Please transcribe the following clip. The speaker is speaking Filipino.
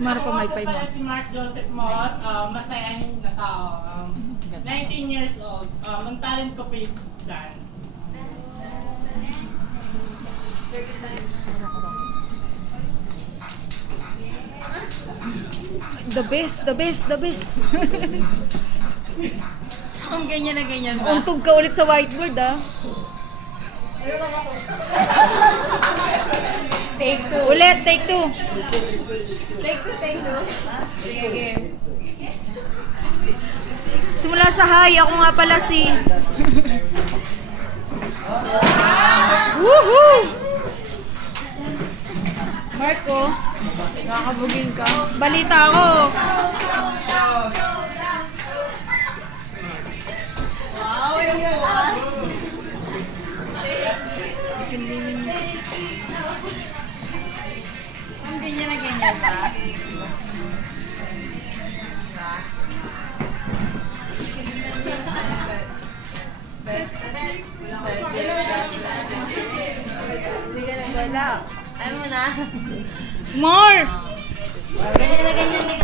Marco may pay mo. Si Mark Joseph Moss, masayahin na tao. 19 years old. Ang talent ko is dance. The best, the best, the best. Kung ganyan na ganyan ba? Untog ka ulit sa whiteboard, ah. Take two. Ulit, take two. Take two, take two. Sige, game. Simula sa high, ako nga pala si... Woohoo! Marco, nakakabugin ka. Balita ako. Wow, yung bukas. Kung ganyan na ganyan ba? More! Ganyan na ganyan.